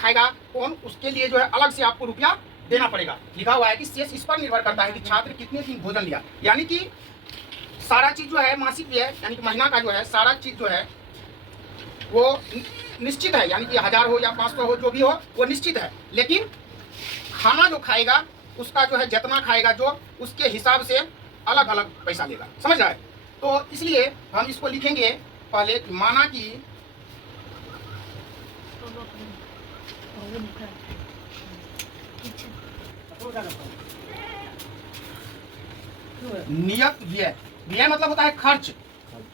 खाएगा कौन, उसके लिए जो है अलग से आपको रुपया देना पड़ेगा। लिखा हुआ है कि शेष इस पर निर्भर करता है कि छात्र कितने दिन भोजन लिया, यानी कि सारा चीज़ जो है मासिक व्यय यानी कि महीना का जो है सारा चीज़ जो है वो निश्चित है, यानी कि 1000 हो या 500 हो जो भी हो वो निश्चित है, लेकिन खाना जो खाएगा उसका जो है जितना खाएगा जो उसके हिसाब से अलग अलग पैसा लेगा, समझ रहा है। तो इसलिए हम इसको लिखेंगे पहले कि माना कि नियत व्यय, व्यय मतलब होता है खर्च,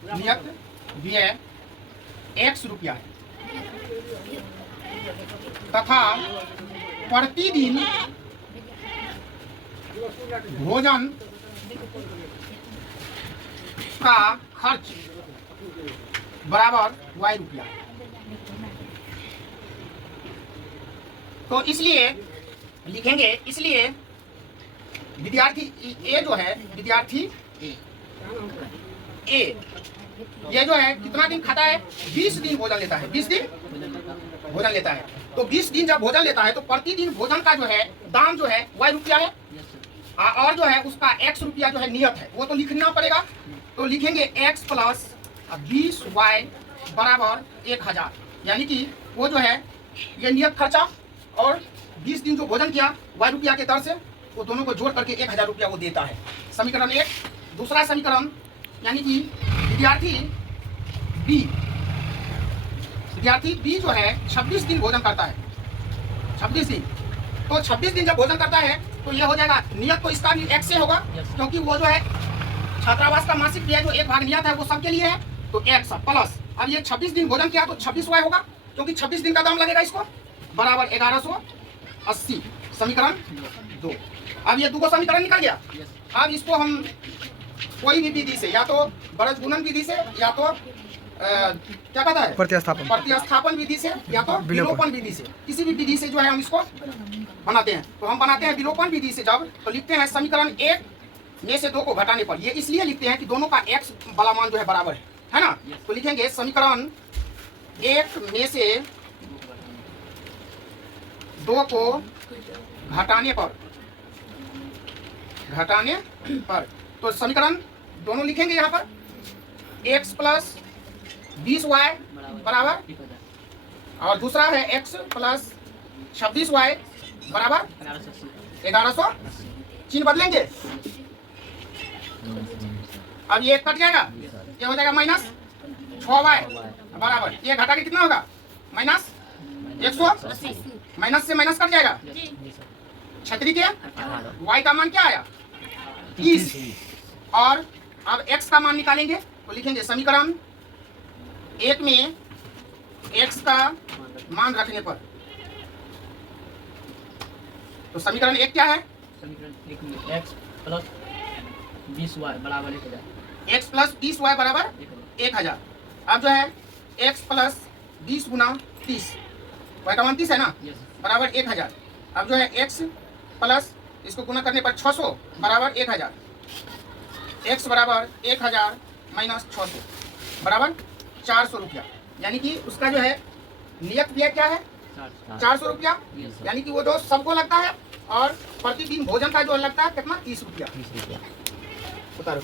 नियत व्यय x रुपया है तथा प्रतिदिन भोजन का खर्च बराबर y रुपया। तो इसलिए लिखेंगे, इसलिए विद्यार्थी ए जो है, विद्यार्थी ए ये जो है कितना दिन खाता है, 20 दिन भोजन लेता है, 20 दिन भोजन लेता है। तो 20 दिन जब भोजन लेता है तो प्रतिदिन भोजन का जो है दाम जो है y रुपया है, और जो है उसका x रुपया जो है नियत है, वो तो लिखना पड़ेगा। तो लिखेंगे x प्लस 20y बराबर 1000, यानी कि वो जो है ये नियत खर्चा और 20 दिन जो भोजन किया y रुपया के दर से वो दोनों को जोड़ करके 1000 रुपया वो देता है। समीकरण 1। दूसरा समीकरण यानी कि विद्यार्थी बी जो है 26 दिन भोजन करता है, 26 दिन। तो 26 दिन जब भोजन करता है तो ये हो जाएगा नियत, तो इसका भी x से होगा क्योंकि वो जो है छात्रावास का मासिक व्यय जो एक भाग नियत है वो सबके लिए है, तो x प्लस अब ये 26 दिन भोजन किया तो 26y होगा क्योंकि 26 दिन का दाम लगेगा इसको, बराबर 1180। समीकरण 2। अब ये दो समीकरण निकल गया। अब इसको हम कोई भी विधि से, या तो बरज गुणन विधि से, या तो क्या कहता है प्रतिस्थापन विधि से, या तो विलोपन विधि से, किसी भी विधि से जो है हम इसको बनाते हैं। तो हम बनाते हैं विलोपन विधि से जब, तो लिखते हैं समीकरण 1 में से 2 को घटाने पर, ये इसलिए लिखते हैं कि दोनों का x वाला मान जो है बराबर है ना। तो लिखेंगे समीकरण 1 में से 2 को घटाने पर, तो समीकरण दोनों लिखेंगे यहाँ पर x प्लस 20y बराबर, और दूसरा है x प्लस 26y बराबर 1100। चिन्ह बदलेंगे, अब ये कट जाएगा, ये हो जाएगा माइनस 6y बराबर, ये घटा के कितना होगा माइनस 180, माइनस से माइनस कट जाएगा, छतरी के y का मान क्या आया 30, और अब x का मान निकालेंगे। तो लिखेंगे समीकरण 1 में x का मान रखने पर, तो समीकरण 1 क्या है, समीकरण 1 में x प्लस 20y बराबर 1000, x प्लस 20y बराबर 1000। अब जो है x प्लस 20 गुना 30, y का मान 30 है ना, बराबर 1000। अब जो है x प्लस इसको गुना करने पर 600 बराबर 1000, x बराबर 1000 माइनस 600 बराबर 400 रुपया, यानी कि उसका जो है नियत व्यय क्या है 400 रुपया, यानी कि वो जो सबको लगता है, और प्रतिदिन भोजन का जो लगता है कितना 30 रुपया। बता रहे